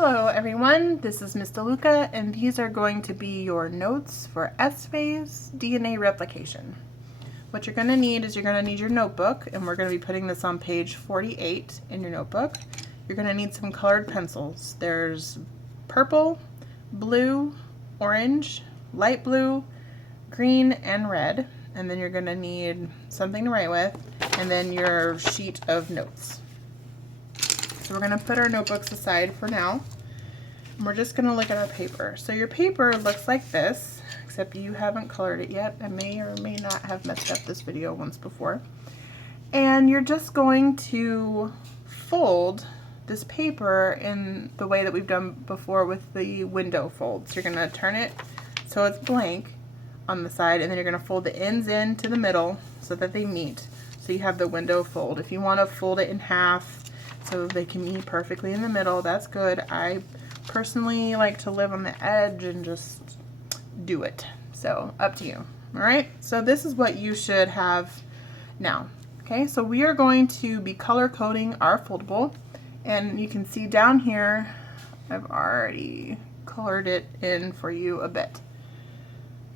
Hello everyone, this is Ms. DeLuca and these are going to be your notes for S-phase DNA replication. What you're going to need is you're going to need your notebook, and we're going to be putting this on page 48 in your notebook. You're going to need some colored pencils. There's purple, blue, orange, light blue, green, and red. And then you're going to need something to write with, and then your sheet of notes. So we're going to put our notebooks aside for now. And we're just going to look at our paper. So your paper looks like this, except you haven't colored it yet. I may or may not have messed up this video once before. And you're just going to fold this paper in the way that we've done before with the window folds. You're going to turn it so it's blank on the side, and then you're going to fold the ends in to the middle so that they meet. So you have the window fold. If you want to fold it in half so they can meet perfectly in the middle, that's good. I personally like to live on the edge and just do it. So up to you. All right, so this is what you should have now. Okay, so we are going to be color coding our foldable, and you can see down here I've already colored it in for you a bit.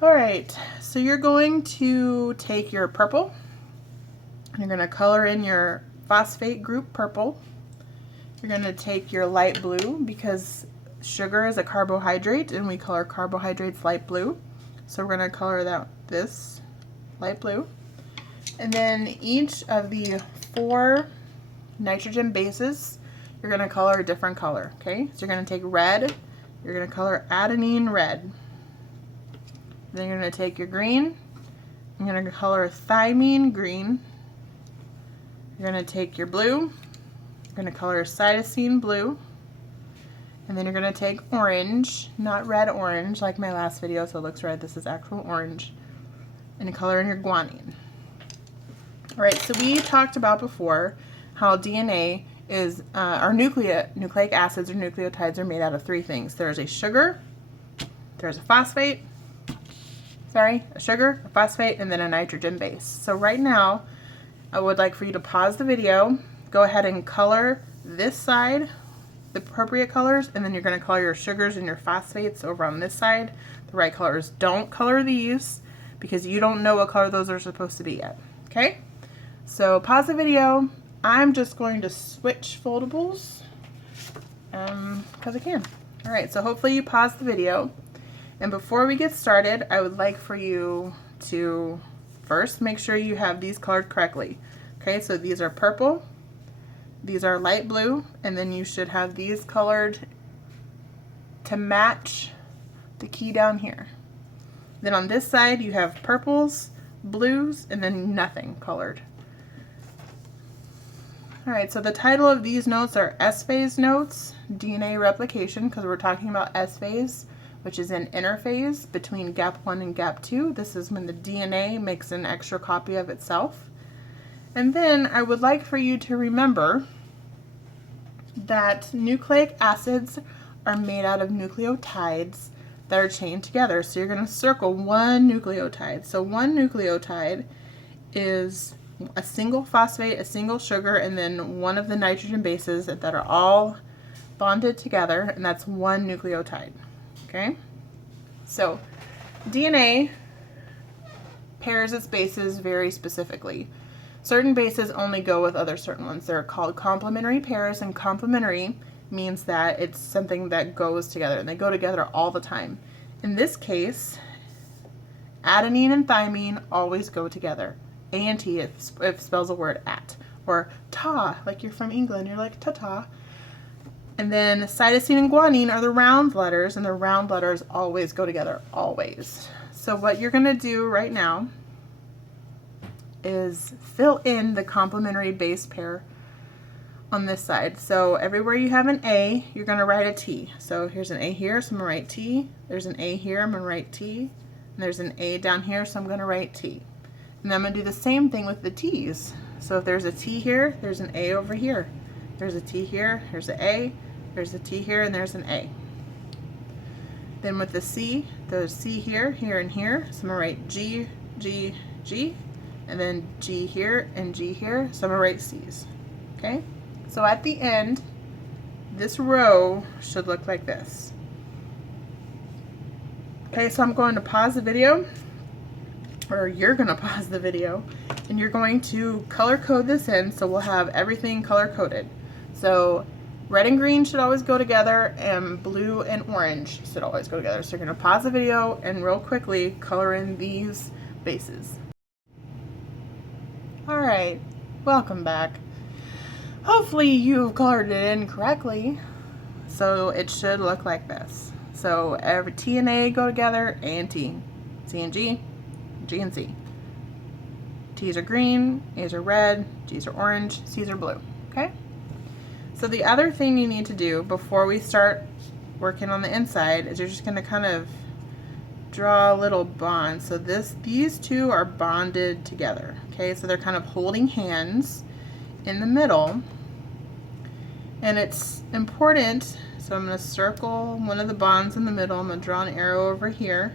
All right, so you're going to take your purple and you're going to color in your phosphate group purple. You're going to take your light blue, because sugar is a carbohydrate and we color carbohydrates light blue. So we're going to color this light blue. And then each of the 4 nitrogen bases, you're going to color a different color. Okay, so you're going to take red, you're going to color adenine red. Then you're going to take your green, you're going to color thymine green. You're going to take your blue, you're going to color cytosine blue, and then you're going to take orange, not red orange like my last video, so it looks red, this is actual orange, and color in your guanine. Alright, so we talked about before how DNA is, our nucleic acids or nucleotides are made out of 3 things. There's a sugar, there's a phosphate, a sugar, a phosphate, and then a nitrogen base. So right now, I would like for you to pause the video, go ahead and color this side, the appropriate colors, and then you're going to color your sugars and your phosphates over on this side, the right colors. Don't color these because you don't know what color those are supposed to be yet. Okay? So pause the video. I'm just going to switch foldables because I can. Alright, so hopefully you paused the video. And before we get started, I would like for you to first make sure you have these colored correctly. Okay, so these are purple, these are light blue, and then you should have these colored to match the key down here. Then on this side you have purples, blues, and then nothing colored. Alright, so the title of these notes are S-phase notes, DNA replication, because we're talking about S-phase, which is an interphase between gap 1 and gap 2. This is when the DNA makes an extra copy of itself. And then I would like for you to remember that nucleic acids are made out of nucleotides that are chained together. So you're going to circle one nucleotide. So one nucleotide is a single phosphate, a single sugar, and then one of the nitrogen bases that are all bonded together, and that's one nucleotide. Okay, so DNA pairs its bases very specifically. Certain bases only go with other certain ones. They're called complementary pairs, and complementary means that it's something that goes together, and they go together all the time. In this case, adenine and thymine always go together. A and T, it spells the word at, or ta, like you're from England, you're like ta-ta. And then cytosine and guanine are the round letters, and the round letters always go together, always. So what you're going to do right now is fill in the complementary base pair on this side. So everywhere you have an A, you're going to write a T. So here's an A here, so I'm going to write T. There's an A here, I'm going to write T. And there's an A down here, so I'm going to write T. And I'm going to do the same thing with the T's. So if there's a T here, there's an A over here. There's a T here, here's an A. There's a T here, and there's an A. Then with the C, there's C here, here, and here. So I'm going to write G, G, G, and then G here and G here. So I'm going to write C's. Okay? So at the end, this row should look like this. Okay, so I'm going to pause the video, or you're going to pause the video, and you're going to color code this in so we'll have everything color coded. So red and green should always go together, and blue and orange should always go together. So you're going to pause the video and real quickly color in these bases. Alright, welcome back. Hopefully you've colored it in correctly. So it should look like this. So every T and A go together, A and T. C and G, G and C. T's are green, A's are red, G's are orange, C's are blue. Okay? So the other thing you need to do before we start working on the inside is you're just going to kind of draw a little bond. So these two are bonded together. Okay, so they're kind of holding hands in the middle. And it's important, so I'm going to circle one of the bonds in the middle. I'm going to draw an arrow over here.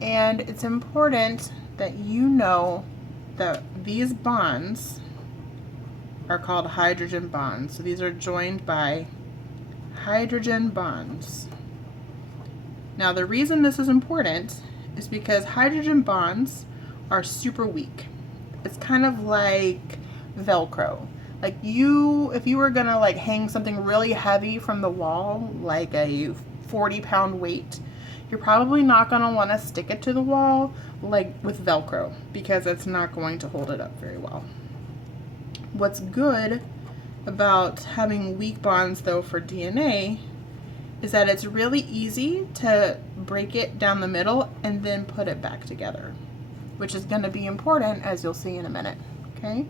And it's important that you know that these bonds are called hydrogen bonds. So these are joined by hydrogen bonds. Now the reason this is important is because hydrogen bonds are super weak. It's kind of like Velcro. Like if you were gonna like hang something really heavy from the wall, like a 40-pound weight, you're probably not gonna wanna stick it to the wall like with Velcro because it's not going to hold it up very well. What's good about having weak bonds though for DNA is that it's really easy to break it down the middle and then put it back together, which is going to be important as you'll see in a minute. Okay,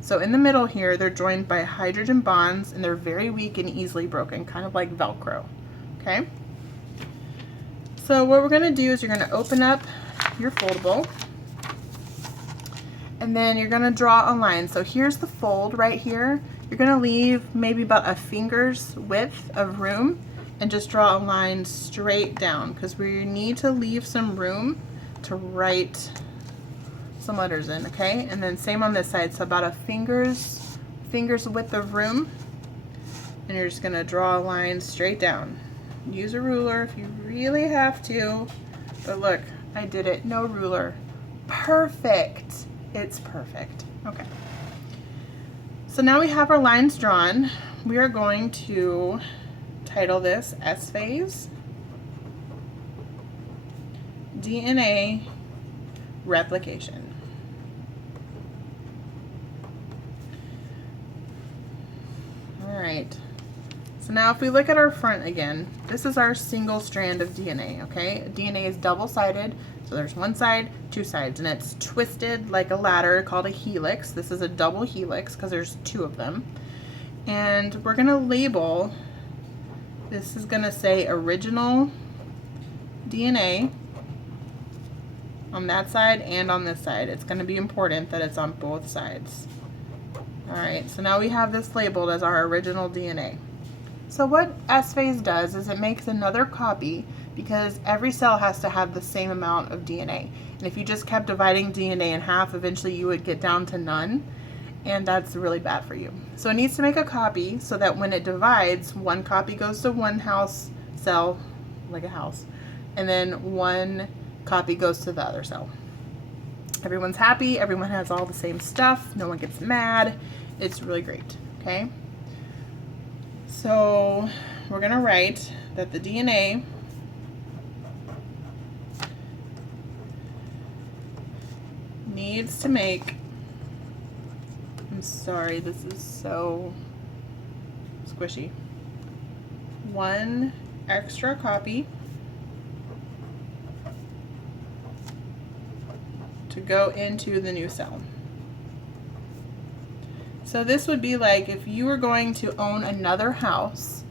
so in the middle here they're joined by hydrogen bonds and they're very weak and easily broken, kind of like Velcro. Okay, so what we're going to do is you're going to open up your foldable and then you're going to draw a line. So here's the fold right here. You're going to leave maybe about a finger's width of room and just draw a line straight down because we need to leave some room to write some letters in, okay? And then same on this side, so about a finger's width of room, and you're just going to draw a line straight down. Use a ruler if you really have to, but look, I did it, no ruler. Perfect. It's perfect. Okay. So now we have our lines drawn. We are going to title this S phase DNA replication. All right. So now if we look at our front again, this is our single strand of DNA, okay? DNA is double-sided, so there's one side, two sides, and it's twisted like a ladder called a helix. This is a double helix because there's two of them. And we're going to label, this is going to say original DNA on that side and on this side. It's going to be important that it's on both sides. All right, so now we have this labeled as our original DNA. So what S phase does is it makes another copy because every cell has to have the same amount of DNA. And if you just kept dividing DNA in half, eventually you would get down to none, and that's really bad for you. So it needs to make a copy so that when it divides, one copy goes to one house cell, like a house, and then one copy goes to the other cell. Everyone's happy, everyone has all the same stuff, no one gets mad. It's really great, okay? So we're gonna write that the DNA needs to make, I'm sorry, this is so squishy, one extra copy to go into the new cell. So this would be like if you were going to own another house,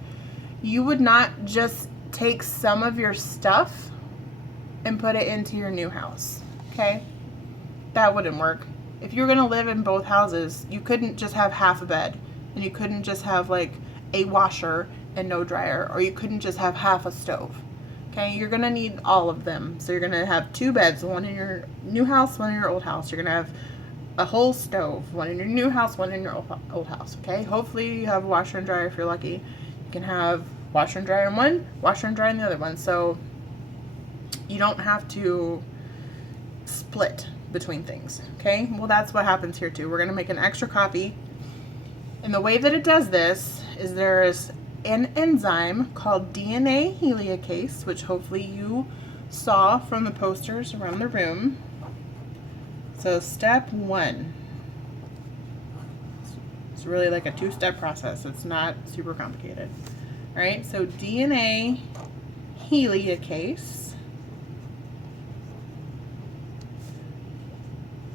you would not just take some of your stuff and put it into your new house, okay? That wouldn't work. If you were gonna live in both houses, you couldn't just have half a bed, and you couldn't just have like a washer and no dryer, or you couldn't just have half a stove, okay? You're gonna need all of them. So you're gonna have two beds, one in your new house, one in your old house. You're gonna have a whole stove, one in your new house, one in your old house, okay? Hopefully you have a washer and dryer if you're lucky. You can have washer and dryer in one, washer and dryer in the other one. So you don't have to split between things, okay? Well, that's what happens here too. We're gonna make an extra copy. And the way that it does this is there's an enzyme called DNA heliocase, which hopefully you saw from the posters around the room. So step 1. It's really like a 2-step process. It's not super complicated. All right, so DNA heliocase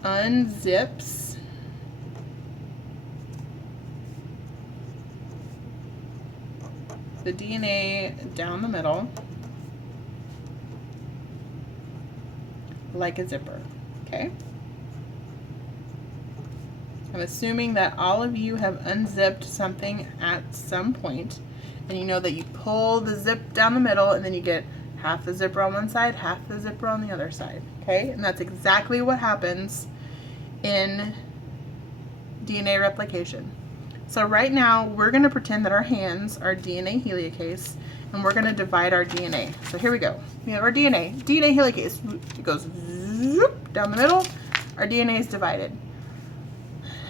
unzips the DNA down the middle like a zipper, okay? I'm assuming that all of you have unzipped something at some point, and you know that you pull the zip down the middle and then you get half the zipper on one side, half the zipper on the other side, okay? And that's exactly what happens in DNA replication. So right now, we're gonna pretend that our hands are DNA heliocase, and we're gonna divide our DNA. So here we go. We have our DNA heliocase. It goes zoop down the middle. Our DNA is divided.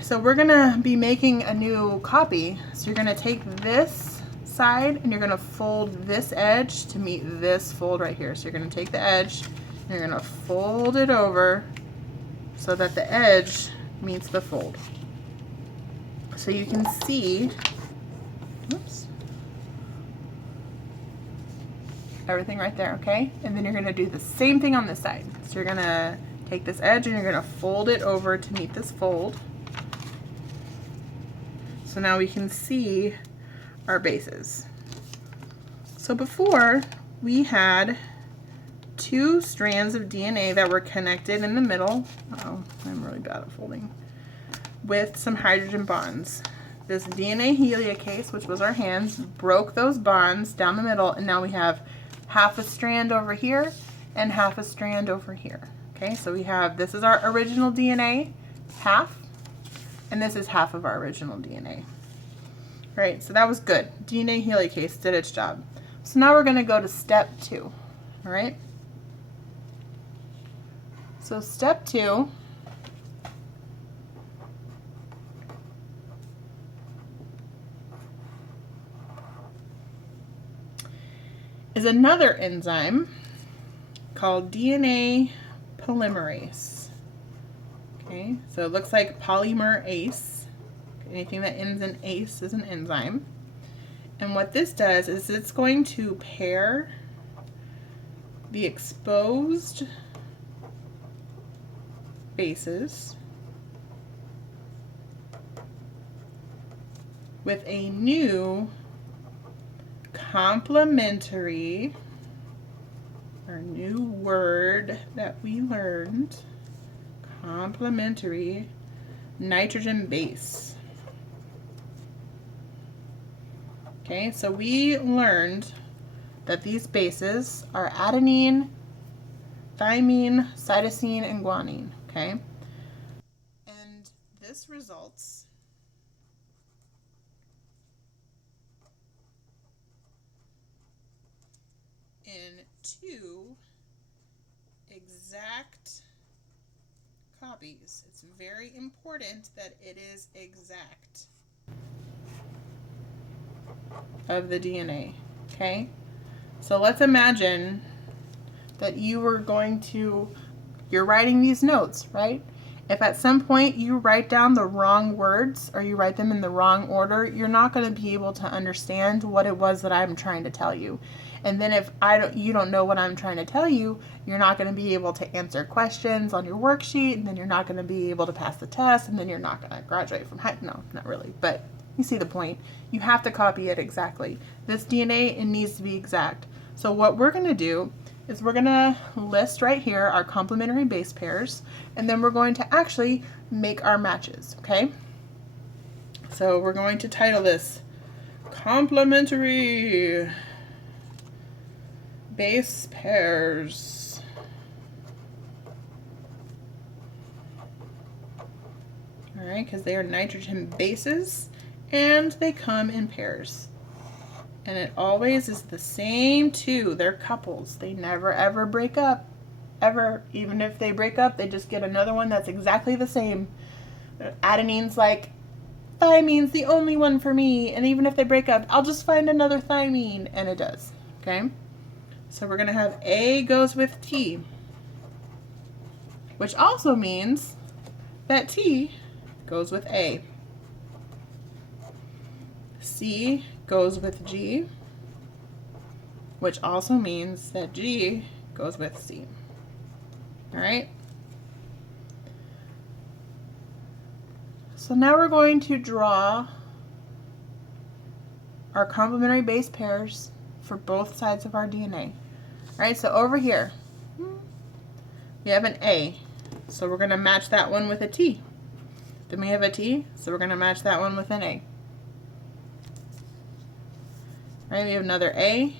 So we're gonna be making a new copy. So you're gonna take this side and you're gonna fold this edge to meet this fold right here. So you're gonna take the edge and you're gonna fold it over so that the edge meets the fold. So you can see, oops, everything right there, okay? And then you're gonna do the same thing on this side. So you're gonna take this edge and you're gonna fold it over to meet this fold. So now we can see our bases. So before, we had 2 strands of DNA that were connected in the middle. Oh, I'm really bad at folding. With some hydrogen bonds. This DNA heliocase, which was our hands, broke those bonds down the middle, and now we have half a strand over here and half a strand over here. Okay, so we have, this is our original DNA, half, and this is half of our original DNA. Right, so that was good. DNA heliocase did its job. So now we're gonna go to step 2, all right? So step 2, is another enzyme called DNA polymerase. Okay, so it looks like polymerase. Anything that ends in ase is an enzyme. And what this does is it's going to pair the exposed bases with a new complementary, our new word that we learned, complementary nitrogen base. Okay, so we learned that these bases are adenine, thymine, cytosine, and guanine, okay? And this results in 2 exact copies. It's very important that it is exact of the DNA, okay? So let's imagine that you were going to, you're writing these notes, right? If at some point you write down the wrong words or you write them in the wrong order, you're not going to be able to understand what it was that I'm trying to tell you. And then if you don't know what I'm trying to tell you, you're not going to be able to answer questions on your worksheet, and then you're not going to be able to pass the test, and then you're not going to graduate from high, no, not really, but you see the point. You have to copy it exactly. This DNA, it needs to be exact. So what we're going to do is we're going to list right here our complementary base pairs, and then we're going to actually make our matches, okay? So we're going to title this Complementary Base Pairs. All right, because they are nitrogen bases and they come in pairs. And it always is the same two. They're couples. They never ever break up. Ever. Even if they break up, they just get another one that's exactly the same. Adenine's like, thymine's the only one for me. And even if they break up, I'll just find another thymine. And it does. Okay? So we're going to have A goes with T. Which also means that T goes with A. C goes with G, which also means that G goes with C. All right? So now we're going to draw our complementary base pairs for both sides of our DNA. All right, so over here, we have an A, so we're going to match that one with a T. Then we have a T, so we're going to match that one with an A. All right, we have another A,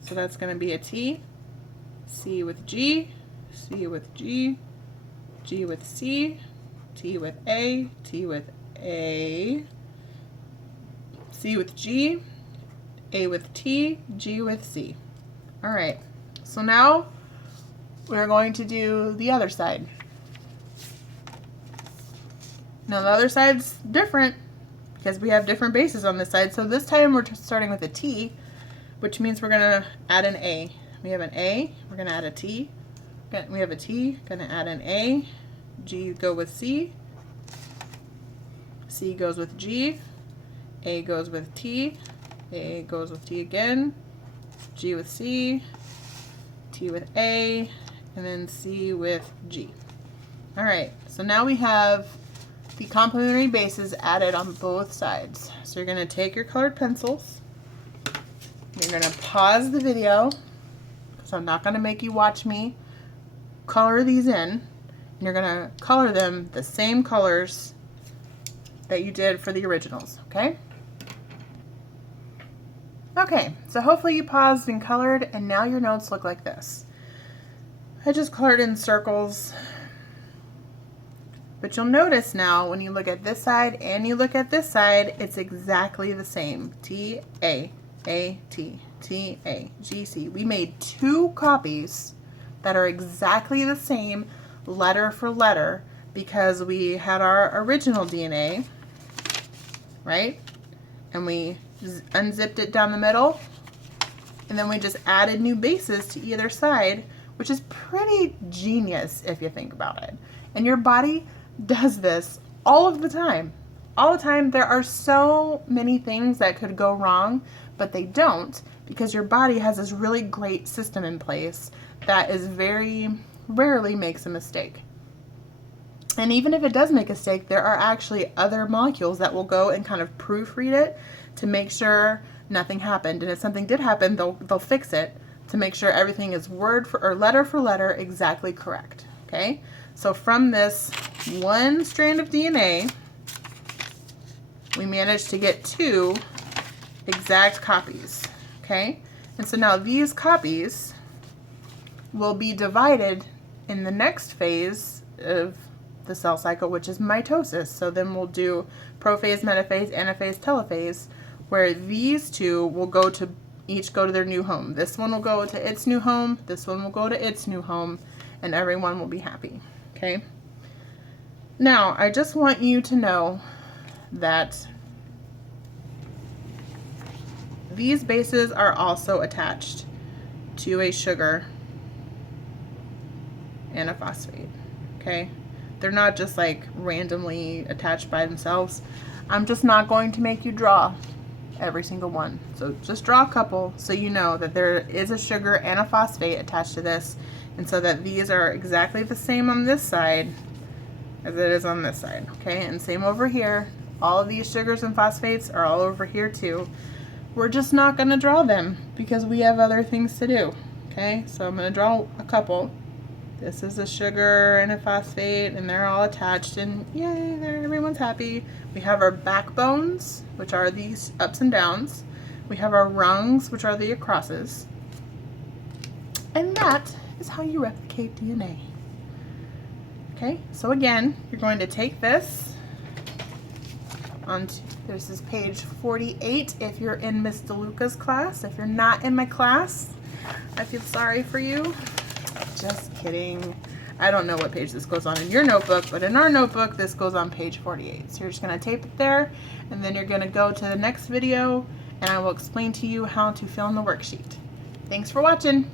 so that's going to be a T, C with G, C with G, G with C, T with A, T with A, C with G, A with T, G with C. All right, so now we're going to do the other side. Now the other side's different because we have different bases on this side. So this time we're starting with a T, which means we're going to add an A. We have an A, we're going to add a T. We have a T, going to add an A. G go with C. C goes with G. A goes with T. A goes with T again. G with C. T with A. And then C with G. All right, so now we have the complementary bases added on both sides. So you're going to take your colored pencils. You're going to pause the video because I'm not going to make you watch me color these in. And you're going to color them the same colors that you did for the originals, okay? Okay, so hopefully you paused and colored, and now your notes look like this. I just colored in circles. But you'll notice now when you look at this side and you look at this side, it's exactly the same. T, A, T, T, A, G, C. We made two copies that are exactly the same letter for letter because we had our original DNA, right? And we unzipped it down the middle, and then we just added new bases to either side, which is pretty genius if you think about it. And your body does this all of the time. All the time. There are so many things that could go wrong, but they don't, because your body has this really great system in place that is very rarely makes a mistake. And even if it does make a mistake, there are actually other molecules that will go and kind of proofread it to make sure nothing happened. And if something did happen, they'll fix it to make sure everything is word for or letter for letter exactly correct. Okay? So from this one strand of DNA, we managed to get two exact copies. Okay? And so now these copies will be divided in the next phase of the cell cycle, which is mitosis. So then we'll do prophase, metaphase, anaphase, telophase, where these two will each go to their new home. This one will go to its new home, this one will go to its new home, and everyone will be happy. Okay? Now, I just want you to know that these bases are also attached to a sugar and a phosphate. Okay? They're not just like randomly attached by themselves. I'm just not going to make you draw every single one. So just draw a couple so you know that there is a sugar and a phosphate attached to this, and so that these are exactly the same on this side as it is on this side. Okay, and same over here. All of these sugars and phosphates are all over here too. We're just not going to draw them because we have other things to do. Okay, so I'm going to draw a couple. This is a sugar and a phosphate, and they're all attached, and yay, everyone's happy. We have our backbones, which are these ups and downs. We have our rungs, which are the acrosses. And that is how you replicate DNA. Okay, so again, you're going to take this, This is page 48 if you're in Miss DeLuca's class. If you're not in my class, I feel sorry for you. Just kidding. I don't know what page this goes on in your notebook, but in our notebook, this goes on page 48. So you're just going to tape it there, and then you're going to go to the next video, and I will explain to you how to fill in the worksheet. Thanks for watching.